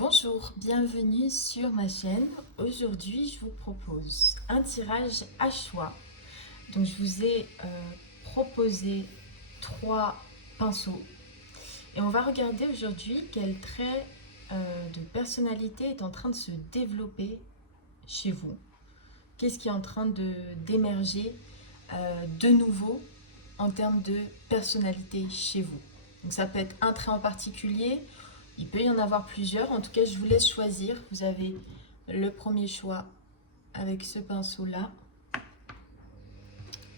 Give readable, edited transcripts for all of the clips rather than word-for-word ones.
Bonjour, bienvenue sur ma chaîne. Aujourd'hui, je vous propose un tirage à choix. Donc, je vous ai proposé 3 pinceaux et on va regarder aujourd'hui quel trait de personnalité est en train de se développer chez vous. Qu'est-ce qui est en train d'émerger de nouveau en termes de personnalité chez vous. Donc, ça peut être un trait en particulier. Il peut y en avoir plusieurs. En tout cas, je vous laisse choisir. Vous avez le premier choix avec ce pinceau-là.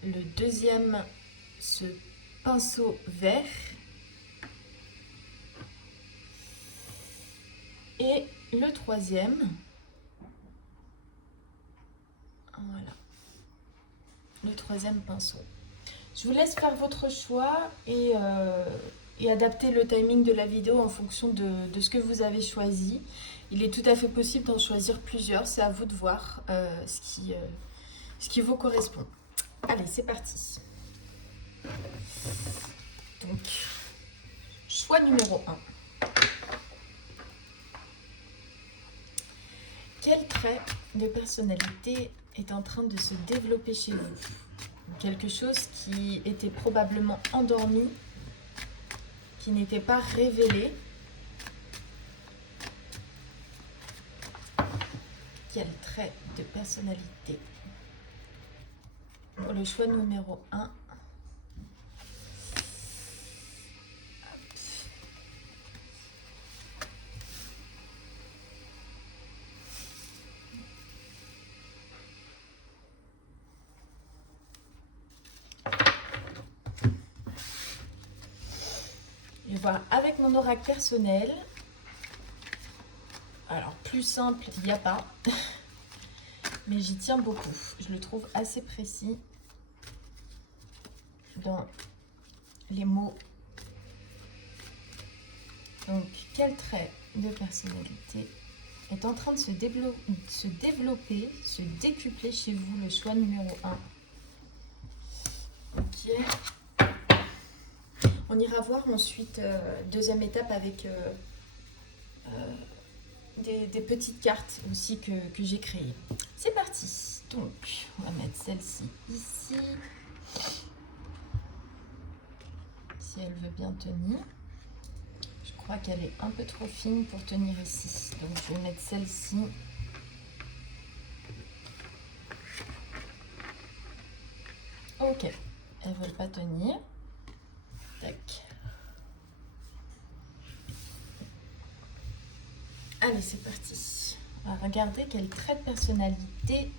Le deuxième, ce pinceau vert. Et le troisième, voilà, le troisième pinceau. Je vous laisse faire votre choix et adapter le timing de la vidéo en fonction de ce que vous avez choisi. Il est tout à fait possible d'en choisir plusieurs, c'est à vous de voir ce qui vous correspond. Allez, c'est parti. Donc, choix numéro 1. Quel trait de personnalité est en train de se développer chez vous? Quelque chose qui était probablement endormi, qui n'était pas révélé. Quel trait de personnalité? Pour le choix numéro 1. Je vais voir avec mon oracle personnel. Alors, plus simple, il n'y a pas. Mais j'y tiens beaucoup. Je le trouve assez précis dans les mots. Donc, quel trait de personnalité est en train de se développer, se décupler chez vous, le choix numéro 1. Ok. On ira voir ensuite, deuxième étape, avec des petites cartes aussi que j'ai créées. C'est parti. Donc, on va mettre celle-ci ici. Si elle veut bien tenir. Je crois qu'elle est un peu trop fine pour tenir ici. Donc, je vais mettre celle-ci. Ok. Elles ne veulent pas tenir. Tac. Allez, c'est parti. On va regarder quel trait de personnalité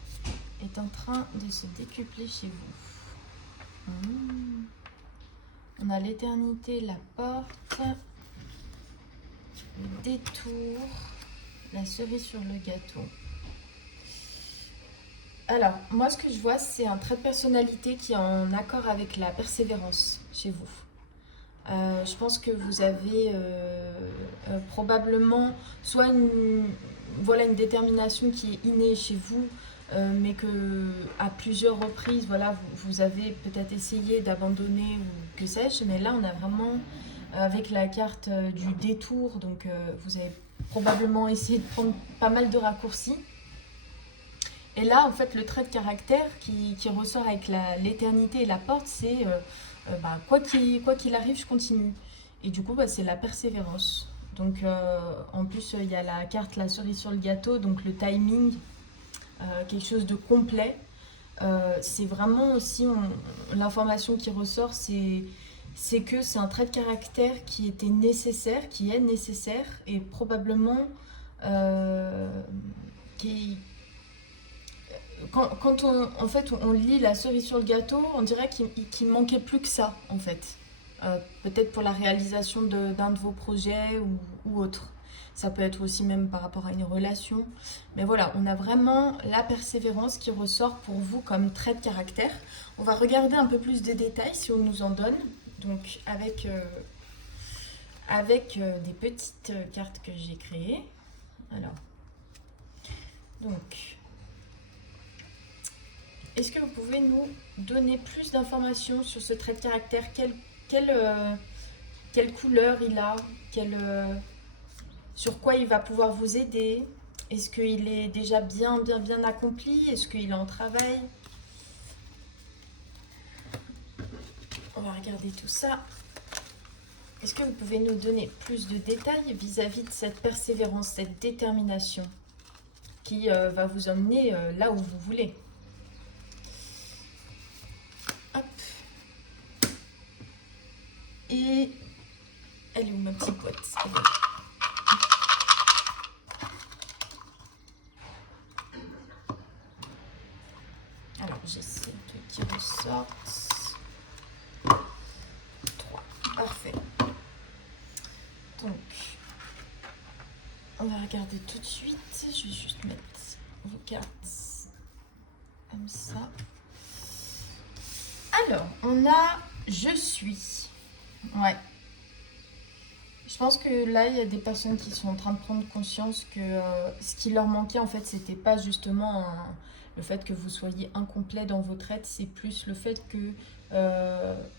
est en train de se décupler chez vous. On a l'éternité, la porte, le détour, la cerise sur le gâteau. Alors, moi, ce que je vois, c'est un trait de personnalité qui est en accord avec la persévérance chez vous. Je pense que vous avez probablement soit une détermination qui est innée chez vous, mais que à plusieurs reprises, voilà, vous avez peut-être essayé d'abandonner ou que sais-je, mais là on a vraiment avec la carte du détour, donc vous avez probablement essayé de prendre pas mal de raccourcis. Et là, en fait, le trait de caractère qui ressort avec l'éternité et la porte, c'est quoi qu'il arrive, je continue. Et du coup, c'est la persévérance. Donc, en plus, il y a la carte, la cerise sur le gâteau, donc le timing, quelque chose de complet. C'est vraiment aussi, l'information qui ressort, c'est que c'est un trait de caractère qui était nécessaire, qui est nécessaire, et probablement qui quand en fait, on lit la cerise sur le gâteau, on dirait qu'il manquait plus que ça, en fait. Peut-être pour la réalisation d'un de vos projets ou autre. Ça peut être aussi même par rapport à une relation. Mais voilà, on a vraiment la persévérance qui ressort pour vous comme trait de caractère. On va regarder un peu plus de détails si on nous en donne. Donc avec des petites cartes que j'ai créées. Alors, donc... Est-ce que vous pouvez nous donner plus d'informations sur ce trait de caractère? Quelle couleur il a? Sur quoi il va pouvoir vous aider? Est-ce qu'il est déjà bien accompli? Est-ce qu'il est en travail? On va regarder tout ça. Est-ce que vous pouvez nous donner plus de détails vis-à-vis de cette persévérance, cette détermination qui va vous emmener là où vous voulez? Hop. Et elle est où ma petite boîte? Alors j'essaie de qu'il ressorte. 3. Parfait. Donc, on va regarder tout de suite. Je vais juste mettre vos cartes comme ça. Alors, on a je suis. Ouais. Je pense que là, il y a des personnes qui sont en train de prendre conscience que ce qui leur manquait, en fait, c'était pas justement le fait que vous soyez incomplet dans votre aide, c'est plus le fait que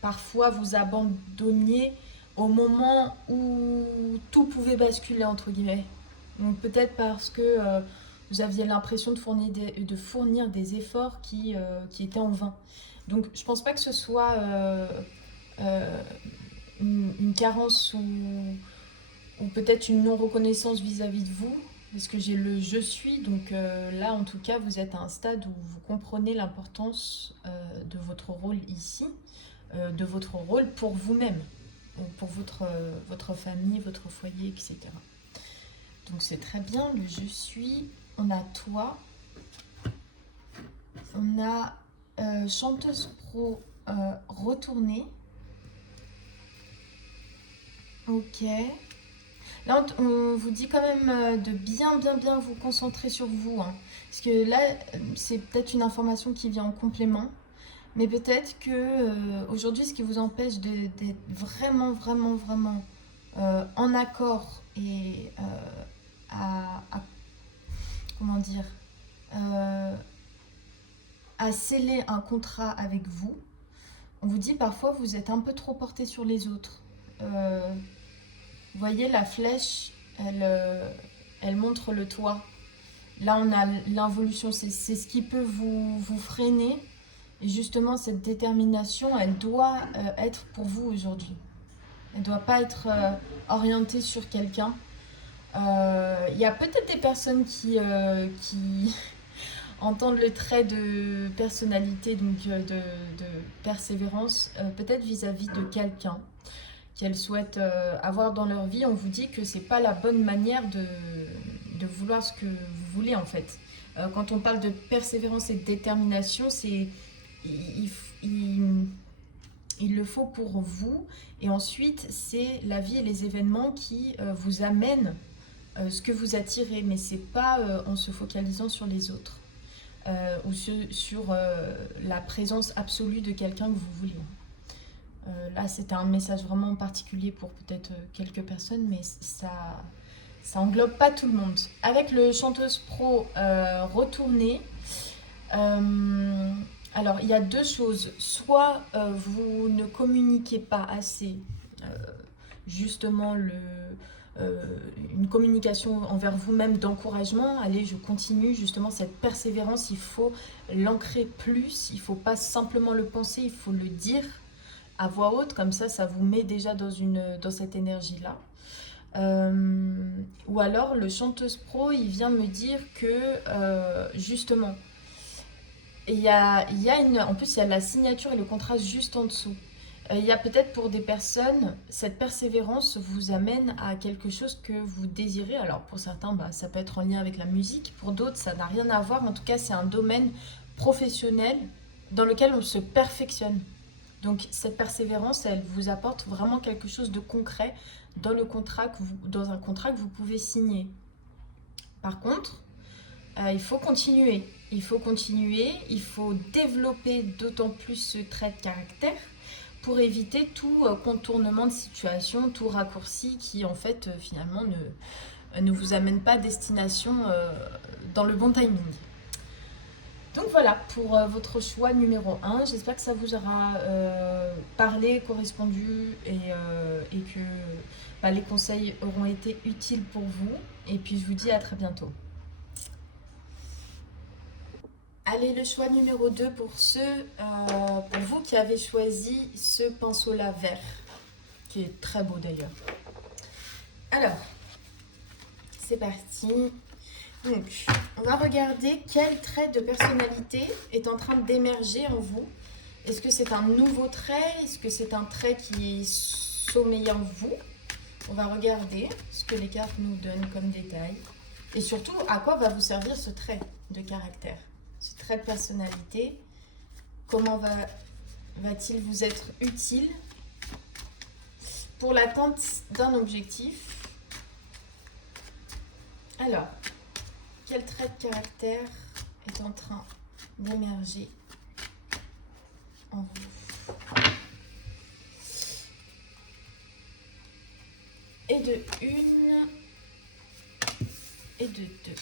parfois vous abandonniez au moment où tout pouvait basculer, entre guillemets. Donc peut-être parce que vous aviez l'impression de fournir des efforts qui étaient en vain. Donc je pense pas que ce soit euh, une carence ou peut-être une non-reconnaissance vis-à-vis de vous, parce que j'ai le je suis, donc là en tout cas vous êtes à un stade où vous comprenez l'importance de votre rôle ici, de votre rôle pour vous-même, pour votre famille, votre foyer, etc. Donc c'est très bien, le je suis, on a toi, on a chanteuse pro retournée, ok. Là, on vous dit quand même de bien vous concentrer sur vous, hein. Parce que là, c'est peut-être une information qui vient en complément. Mais peut-être que aujourd'hui, ce qui vous empêche d'être vraiment en accord et comment dire, euh, à sceller un contrat avec vous, on vous dit parfois vous êtes un peu trop porté sur les autres. Vous voyez, la flèche, elle montre le toit. Là, on a l'involution, c'est ce qui peut vous freiner. Et justement, cette détermination, elle doit être pour vous aujourd'hui. Elle ne doit pas être orientée sur quelqu'un. Il y a peut-être des personnes qui entendent le trait de personnalité, donc de persévérance, peut-être vis-à-vis de quelqu'un qu'elles souhaitent avoir dans leur vie. On vous dit que c'est pas la bonne manière de vouloir ce que vous voulez en fait. Quand on parle de persévérance et de détermination, c'est il, il, il le faut pour vous. Et ensuite, c'est la vie et les événements qui vous amènent ce que vous attirez, mais c'est pas en se focalisant sur les autres ou sur la présence absolue de quelqu'un que vous voulez. Là, c'était un message vraiment particulier pour peut-être quelques personnes, mais ça englobe pas tout le monde. Avec le chanteuse pro retourné, alors il y a deux choses. Soit vous ne communiquez pas assez, justement une communication envers vous-même d'encouragement. Allez, je continue, justement cette persévérance, il faut l'ancrer plus, il ne faut pas simplement le penser, il faut le dire à voix haute, comme ça vous met déjà dans cette énergie-là. Ou alors le chanteuse pro, il vient me dire que justement, en plus il y a la signature et le contrat juste en dessous. Il y a peut-être pour des personnes, cette persévérance vous amène à quelque chose que vous désirez. Alors pour certains, ça peut être en lien avec la musique. Pour d'autres, ça n'a rien à voir. En tout cas, c'est un domaine professionnel dans lequel on se perfectionne. Donc cette persévérance, elle vous apporte vraiment quelque chose de concret dans un contrat que vous pouvez signer. Par contre, il faut continuer. Il faut développer d'autant plus ce trait de caractère pour éviter tout contournement de situation, tout raccourci qui en fait finalement ne vous amène pas à destination dans le bon timing. Donc voilà pour votre choix numéro un. J'espère que ça vous aura parlé, correspondu et que bah, les conseils auront été utiles pour vous. Et puis je vous dis à très bientôt. Allez, le choix numéro 2 pour vous qui avez choisi ce pinceau-là vert, qui est très beau d'ailleurs. Alors, c'est parti. Donc, on va regarder quel trait de personnalité est en train d'émerger en vous. Est-ce que c'est un nouveau trait? Est-ce que c'est un trait qui est sommeil en vous? On va regarder ce que les cartes nous donnent comme détail. Et surtout, à quoi va vous servir ce trait de caractère, ce trait de personnalité? Comment va-t-il vous être utile pour l'atteinte d'un objectif? Alors, quel trait de caractère est en train d'émerger en vous? Et de une et de deux.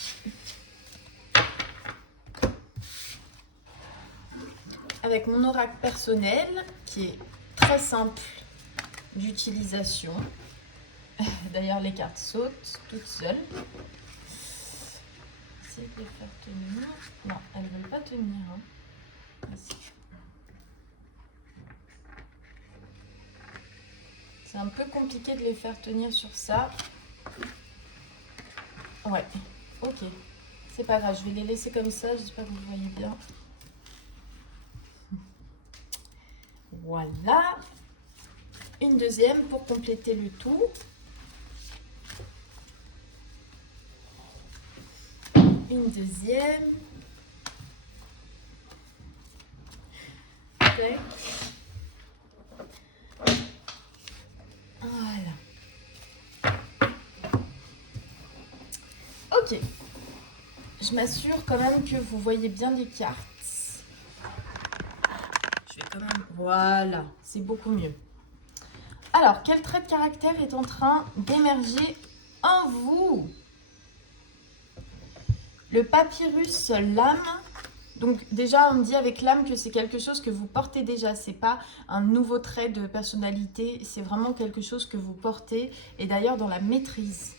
Avec mon oracle personnel qui est très simple d'utilisation. D'ailleurs, les cartes sautent toutes seules. Essayez de les faire tenir. Non, elles ne veulent pas tenir. Hein. C'est un peu compliqué de les faire tenir sur ça. Ouais, ok. C'est pas grave, je vais les laisser comme ça. J'espère que vous voyez bien. Voilà. Une deuxième pour compléter le tout. Une deuxième. Okay. Voilà. Ok. Je m'assure quand même que vous voyez bien les cartes. Je vais quand même... Voilà, c'est beaucoup mieux. Alors, quel trait de caractère est en train d'émerger en vous? Le papyrus lame. Donc déjà, on me dit avec l'âme que c'est quelque chose que vous portez déjà. C'est pas un nouveau trait de personnalité. C'est vraiment quelque chose que vous portez. Et d'ailleurs, dans la maîtrise.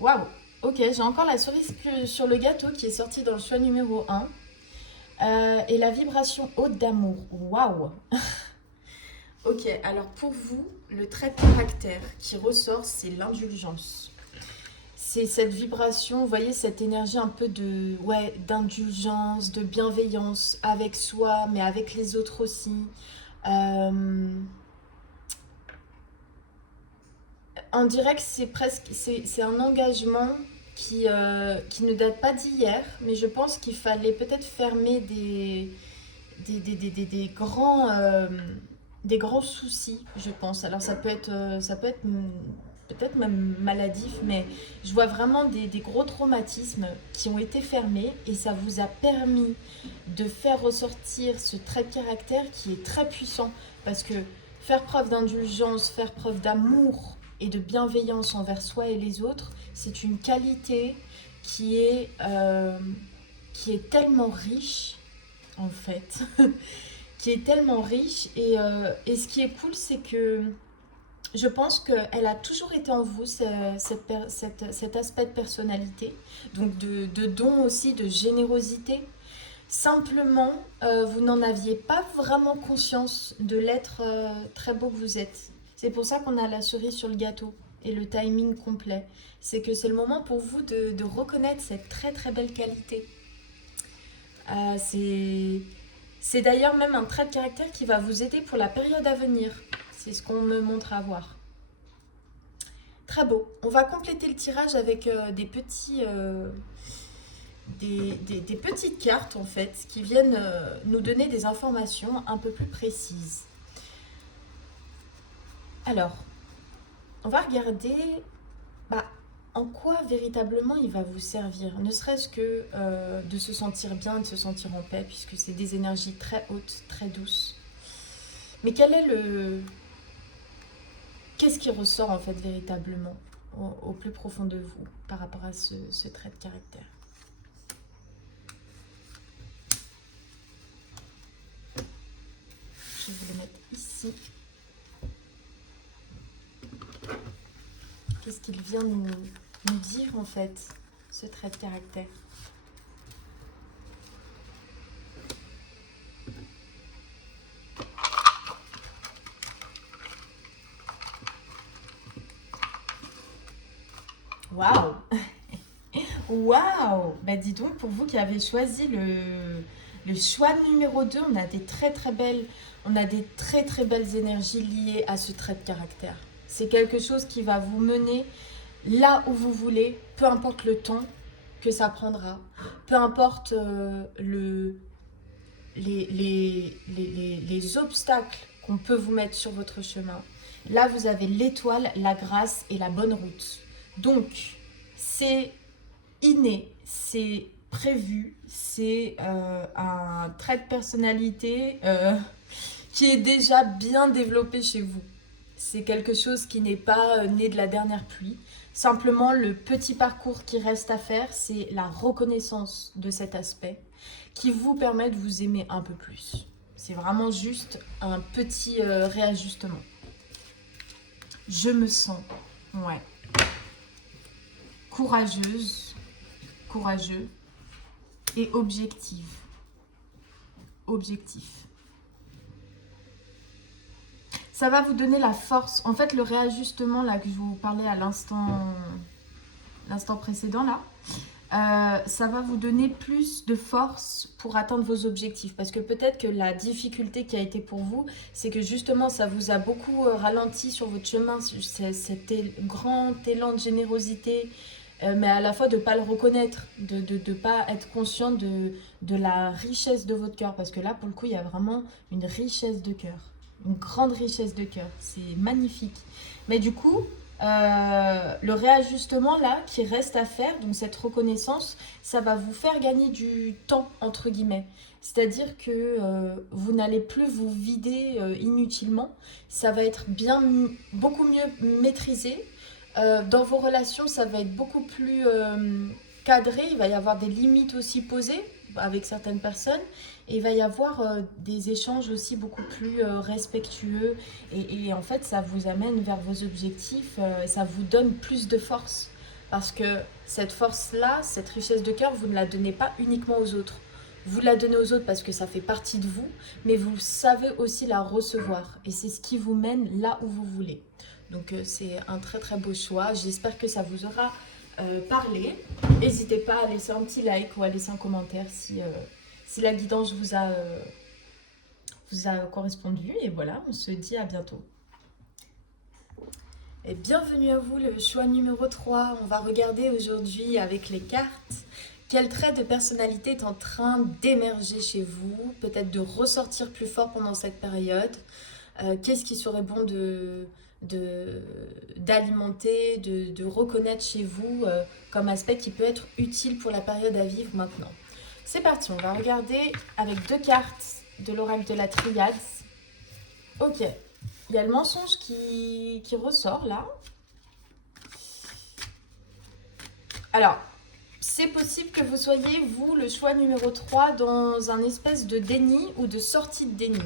Waouh! Ok, j'ai encore la cerise sur le gâteau qui est sortie dans le choix numéro 1. Et la vibration haute d'amour. Waouh! Ok, alors pour vous, le trait de caractère qui ressort, c'est l'indulgence. C'est cette vibration, vous voyez, cette énergie un peu de, ouais, d'indulgence, de bienveillance avec soi, mais avec les autres aussi. On dirait que c'est un engagement qui ne date pas d'hier, mais je pense qu'il fallait peut-être fermer des grands soucis, je pense. Alors ça peut être peut-être même maladif, mais je vois vraiment des gros traumatismes qui ont été fermés et ça vous a permis de faire ressortir ce trait de caractère qui est très puissant parce que faire preuve d'indulgence, faire preuve d'amour et de bienveillance envers soi et les autres, c'est une qualité qui est tellement riche en fait, qui est tellement riche et ce qui est cool c'est que je pense qu'elle a toujours été en vous, cet aspect de personnalité, donc de don aussi, de générosité. Simplement, vous n'en aviez pas vraiment conscience de l'être très beau que vous êtes. C'est pour ça qu'on a la cerise sur le gâteau et le timing complet. C'est que c'est le moment pour vous de reconnaître cette très très belle qualité. C'est d'ailleurs même un trait de caractère qui va vous aider pour la période à venir. C'est ce qu'on me montre à voir. Très beau. On va compléter le tirage avec des petites cartes en fait qui viennent nous donner des informations un peu plus précises. Alors, on va regarder en quoi véritablement il va vous servir. Ne serait-ce que de se sentir bien, de se sentir en paix, puisque c'est des énergies très hautes, très douces. Mais qu'est-ce qui ressort en fait véritablement au plus profond de vous par rapport à ce trait de caractère? Je vais le mettre ici. Qu'est-ce qu'il vient nous dire en fait, ce trait de caractère? Waouh! Waouh! Bah dis donc, pour vous qui avez choisi le choix numéro 2, on a des très très belles énergies liées à ce trait de caractère. C'est quelque chose qui va vous mener là où vous voulez, peu importe le temps que ça prendra, peu importe les obstacles qu'on peut vous mettre sur votre chemin. Là, vous avez l'étoile, la grâce et la bonne route. Donc, c'est inné, c'est prévu, c'est un trait de personnalité qui est déjà bien développé chez vous. C'est quelque chose qui n'est pas né de la dernière pluie. Simplement, le petit parcours qui reste à faire, c'est la reconnaissance de cet aspect qui vous permet de vous aimer un peu plus. C'est vraiment juste un petit réajustement. Je me sens, ouais, courageuse, courageux et objectif. Ça va vous donner la force. En fait, le réajustement là que je vous parlais à l'instant précédent là, ça va vous donner plus de force pour atteindre vos objectifs. Parce que peut-être que la difficulté qui a été pour vous, c'est que justement ça vous a beaucoup ralenti sur votre chemin, cet grand élan de générosité, mais à la fois de ne pas le reconnaître, de ne pas être conscient de la richesse de votre cœur. Parce que là, pour le coup, il y a vraiment une richesse de cœur. Une grande richesse de cœur. C'est magnifique. Mais du coup, le réajustement là qui reste à faire, donc cette reconnaissance, ça va vous faire gagner du temps entre guillemets. C'est-à-dire que vous n'allez plus vous vider inutilement. Ça va être beaucoup mieux maîtrisé. Dans vos relations, ça va être beaucoup plus cadré. Il va y avoir des limites aussi posées avec certaines personnes. Et il va y avoir des échanges aussi beaucoup plus respectueux. Et en fait, ça vous amène vers vos objectifs. Ça vous donne plus de force. Parce que cette force-là, cette richesse de cœur, vous ne la donnez pas uniquement aux autres. Vous la donnez aux autres parce que ça fait partie de vous. Mais vous savez aussi la recevoir. Et c'est ce qui vous mène là où vous voulez. Donc c'est un très très beau choix. J'espère que ça vous aura parlé. N'hésitez pas à laisser un petit like ou à laisser un commentaire si la guidance vous a correspondu. Et voilà, on se dit à bientôt. Et bienvenue à vous, le choix numéro 3. On va regarder aujourd'hui avec les cartes quel trait de personnalité est en train d'émerger chez vous, peut-être de ressortir plus fort pendant cette période. Qu'est-ce qui serait bon d'alimenter, de reconnaître chez vous comme aspect qui peut être utile pour la période à vivre maintenant. C'est parti, on va regarder avec 2 cartes de l'oracle de la triade. Ok, il y a le mensonge qui ressort là. Alors, c'est possible que vous soyez, vous, le choix numéro 3 dans un espèce de déni ou de sortie de déni.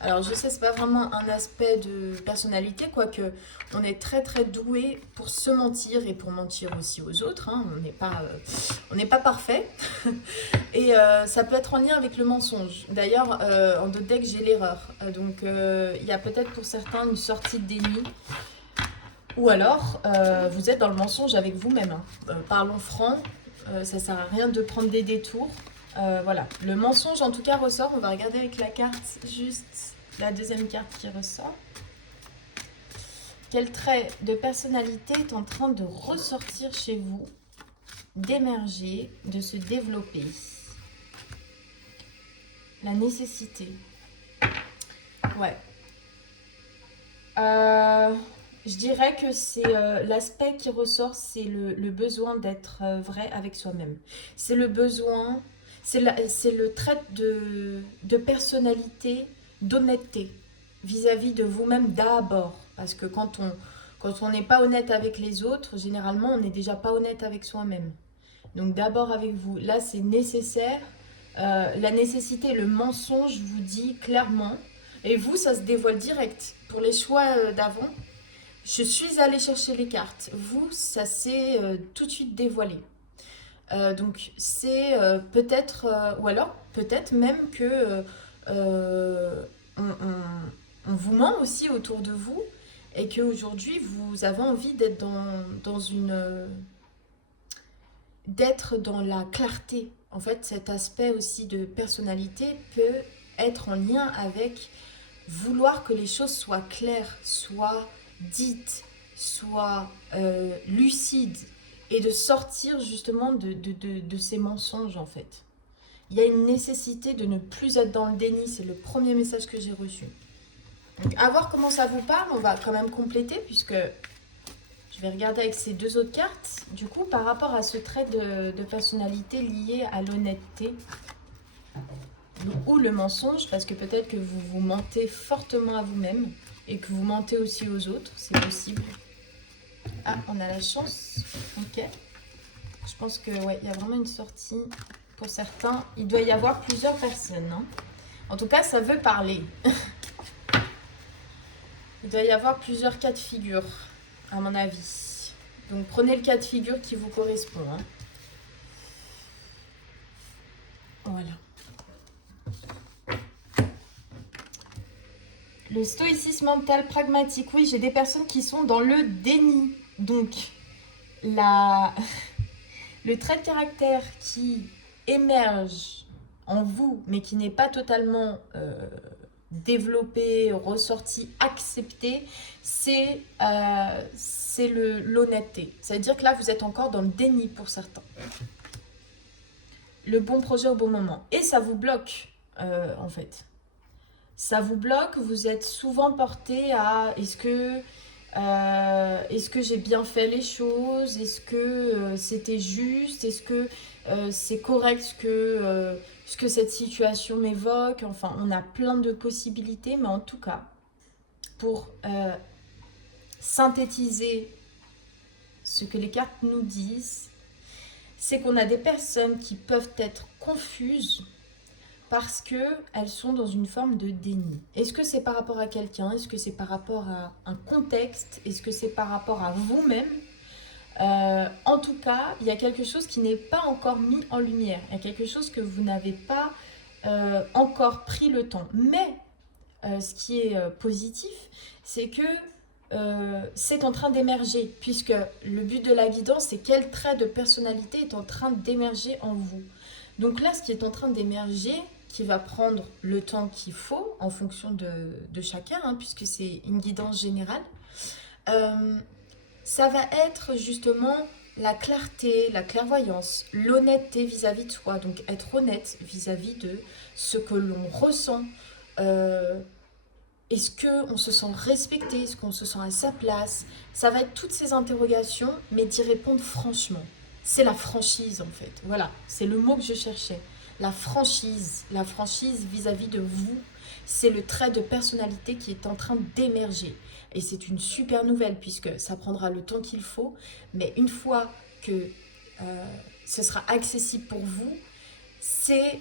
Alors je sais, c'est pas vraiment un aspect de personnalité, quoique on est très très doué pour se mentir et pour mentir aussi aux autres. Hein. On n'est pas parfait. Et ça peut être en lien avec le mensonge. D'ailleurs, en d'autres decks, j'ai l'erreur. Donc il y a peut-être pour certains une sortie de déni. Ou alors, vous êtes dans le mensonge avec vous-même. Hein. Parlons franc, ça sert à rien de prendre des détours. Voilà, le mensonge en tout cas ressort. On va regarder avec la carte, juste la deuxième carte qui ressort. Quel trait de personnalité est en train de ressortir chez vous, d'émerger, de se développer? La nécessité. Ouais. Je dirais que c'est l'aspect qui ressort, c'est le besoin d'être vrai avec soi-même. C'est le besoin, c'est le trait de personnalité, d'honnêteté vis-à-vis de vous-même d'abord. Parce que quand on n'est pas honnête avec les autres, généralement, on n'est déjà pas honnête avec soi-même. Donc d'abord avec vous. Là, c'est nécessaire. La nécessité, le mensonge vous dit clairement Et vous, ça se dévoile direct. Pour les choix d'avant, je suis allée chercher les cartes. Vous, ça s'est tout de suite dévoilé. Donc c'est peut-être, ou alors peut-être même que on vous ment aussi autour de vous et qu'aujourd'hui vous avez envie d'être dans d'être dans la clarté. En fait, cet aspect aussi de personnalité peut être en lien avec vouloir que les choses soient claires, soient dites, soient lucides et de sortir justement de ces mensonges en fait. Il y a une nécessité de ne plus être dans le déni, c'est le premier message que j'ai reçu. Donc à voir comment ça vous parle, on va quand même compléter puisque je vais regarder avec ces deux autres cartes. Du coup, par rapport à ce trait de personnalité lié à l'honnêteté ou le mensonge, parce que peut-être que vous vous mentez fortement à vous-même et que vous mentez aussi aux autres, c'est possible. Ah, on a la chance. Ok. Je pense que ouais, il y a vraiment une sortie pour certains. Il doit y avoir plusieurs personnes. Hein. En tout cas, ça veut parler. Il doit y avoir plusieurs cas de figure, à mon avis. Donc prenez le cas de figure qui vous correspond. Hein. Voilà. Le stoïcisme mental pragmatique. Oui, j'ai des personnes qui sont dans le déni. Donc, le trait de caractère qui émerge en vous, mais qui n'est pas totalement développé, ressorti, accepté, c'est l'honnêteté. C'est-à-dire que là, vous êtes encore dans le déni pour certains. Le bon projet au bon moment. Et ça vous bloque, en fait. Ça vous bloque, vous êtes souvent porté à est-ce que j'ai bien fait les choses? Est-ce que c'était juste? Est-ce que c'est correct ce que cette situation m'évoque? Enfin, on a plein de possibilités, mais en tout cas, pour synthétiser ce que les cartes nous disent, c'est qu'on a des personnes qui peuvent être confuses parce qu'elles sont dans une forme de déni. Est-ce que c'est par rapport à quelqu'un? Est-ce que c'est par rapport à un contexte? Est-ce que c'est par rapport à vous-même? En tout cas, il y a quelque chose qui n'est pas encore mis en lumière. Il y a quelque chose que vous n'avez pas encore pris le temps. Mais ce qui est positif, c'est que c'est en train d'émerger, puisque le but de la guidance, c'est quel trait de personnalité est en train d'émerger en vous. Donc là, ce qui est en train d'émerger, qui va prendre le temps qu'il faut en fonction de chacun, hein, puisque c'est une guidance générale, ça va être justement la clarté, la clairvoyance, l'honnêteté vis-à-vis de soi, donc être honnête vis-à-vis de ce que l'on ressent. Est-ce qu'on se sent respecté? Est-ce qu'on se sent à sa place? Ça va être toutes ces interrogations, mais d'y répondre franchement. C'est la franchise en fait. Voilà, c'est le mot que je cherchais. La franchise vis-à-vis de vous, c'est le trait de personnalité qui est en train d'émerger. Et c'est une super nouvelle puisque ça prendra le temps qu'il faut. Mais une fois que ce sera accessible pour vous, c'est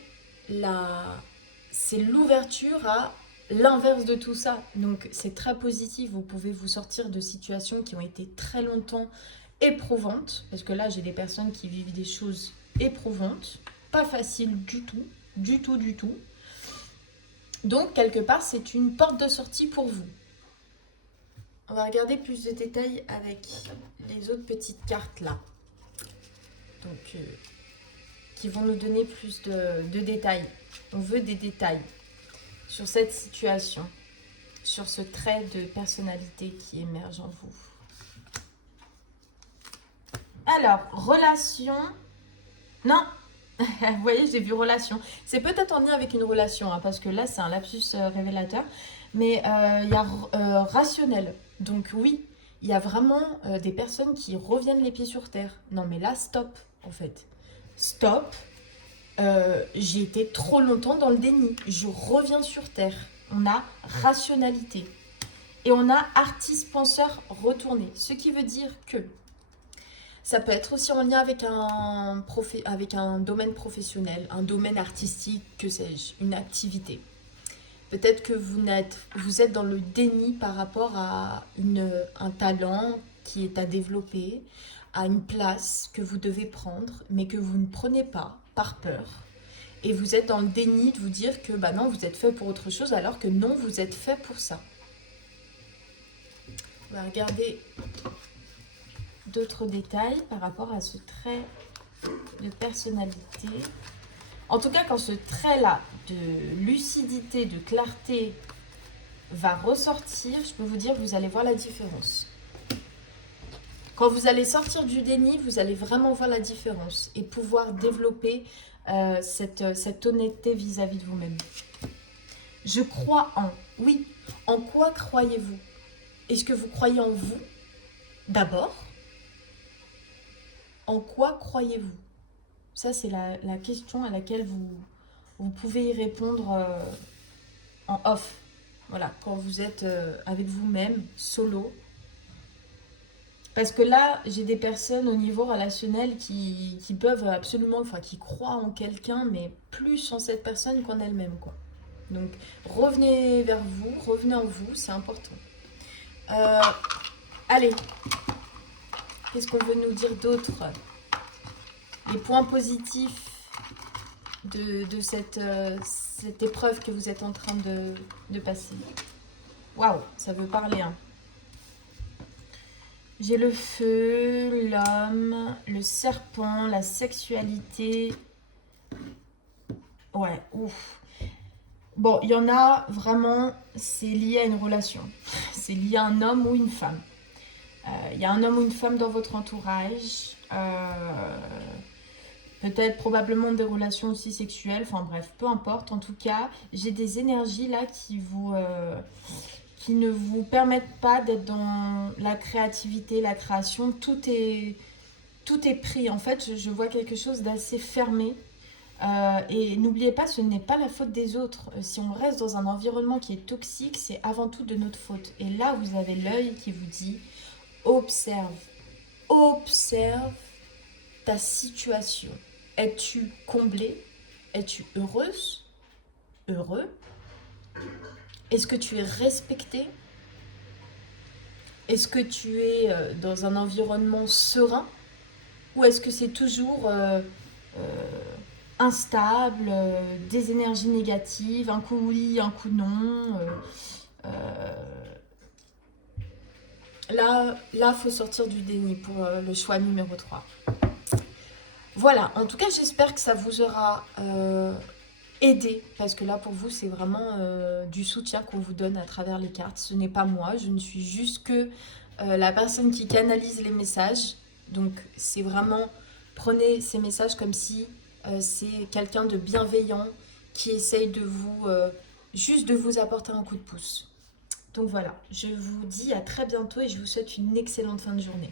l'ouverture à l'inverse de tout ça. Donc c'est très positif. Vous pouvez vous sortir de situations qui ont été très longtemps éprouvantes. Parce que là, j'ai des personnes qui vivent des choses éprouvantes. Pas facile du tout, du tout, du tout. Donc, quelque part, c'est une porte de sortie pour vous. On va regarder plus de détails avec les autres petites cartes là. Donc, qui vont nous donner plus de détails. On veut des détails sur cette situation, sur ce trait de personnalité qui émerge en vous. Alors, relation. Non, vous voyez, j'ai vu relation. C'est peut-être en lien avec une relation, hein, parce que là, c'est un lapsus révélateur. Mais il y a rationnel. Donc oui, il y a vraiment des personnes qui reviennent les pieds sur terre. Non, mais là, stop, en fait. Stop. J'ai été trop longtemps dans le déni. Je reviens sur terre. On a rationalité. Et on a artiste penseur retourné. Ce qui veut dire que ça peut être aussi en lien avec un domaine professionnel, un domaine artistique, que sais-je, une activité. Peut-être que vous êtes dans le déni par rapport à un talent qui est à développer, à une place que vous devez prendre, mais que vous ne prenez pas par peur. Et vous êtes dans le déni de vous dire que bah non, vous êtes fait pour autre chose, alors que non, vous êtes fait pour ça. On va regarder d'autres détails par rapport à ce trait de personnalité. En tout cas, quand ce trait-là de lucidité, de clarté va ressortir, je peux vous dire que vous allez voir la différence. Quand vous allez sortir du déni, vous allez vraiment voir la différence et pouvoir développer cette honnêteté vis-à-vis de vous-même. Je crois en. Oui, en quoi croyez-vous? Est-ce que vous croyez en vous d'abord? En quoi croyez-vous? Ça, c'est la question à laquelle vous pouvez y répondre en off. Voilà, quand vous êtes avec vous-même, solo. Parce que là, j'ai des personnes au niveau relationnel qui peuvent absolument, enfin, qui croient en quelqu'un, mais plus en cette personne qu'en elle-même, quoi. Donc, revenez vers vous, revenez en vous, c'est important. Allez, qu'est-ce qu'on veut nous dire d'autre? Les points positifs de cette épreuve que vous êtes en train de passer. Waouh, ça veut parler, hein. J'ai le feu, l'homme, le serpent, la sexualité. Ouais, ouf. Bon, il y en a vraiment, c'est lié à une relation. C'est lié à un homme ou une femme. Il y a un homme ou une femme dans votre entourage. Peut-être probablement des relations aussi sexuelles. Enfin bref, peu importe. En tout cas, j'ai des énergies là qui ne vous permettent pas d'être dans la créativité, la création. Tout est pris. En fait, je vois quelque chose d'assez fermé. Et n'oubliez pas, ce n'est pas la faute des autres. Si on reste dans un environnement qui est toxique, c'est avant tout de notre faute. Et là, vous avez l'œil qui vous dit, observe ta situation. Es-tu comblée? Es-tu heureuse? Heureux? Est-ce que tu es respecté? Est-ce que tu es dans un environnement serein? Ou est-ce que c'est toujours instable, des énergies négatives, un coup oui, un coup non Là, faut sortir du déni pour le choix numéro 3. Voilà, en tout cas, j'espère que ça vous aura aidé, parce que là, pour vous, c'est vraiment du soutien qu'on vous donne à travers les cartes. Ce n'est pas moi, je ne suis juste que la personne qui canalise les messages. Donc, c'est vraiment, prenez ces messages comme si c'est quelqu'un de bienveillant qui essaye de vous, juste de vous apporter un coup de pouce. Donc voilà, je vous dis à très bientôt et je vous souhaite une excellente fin de journée.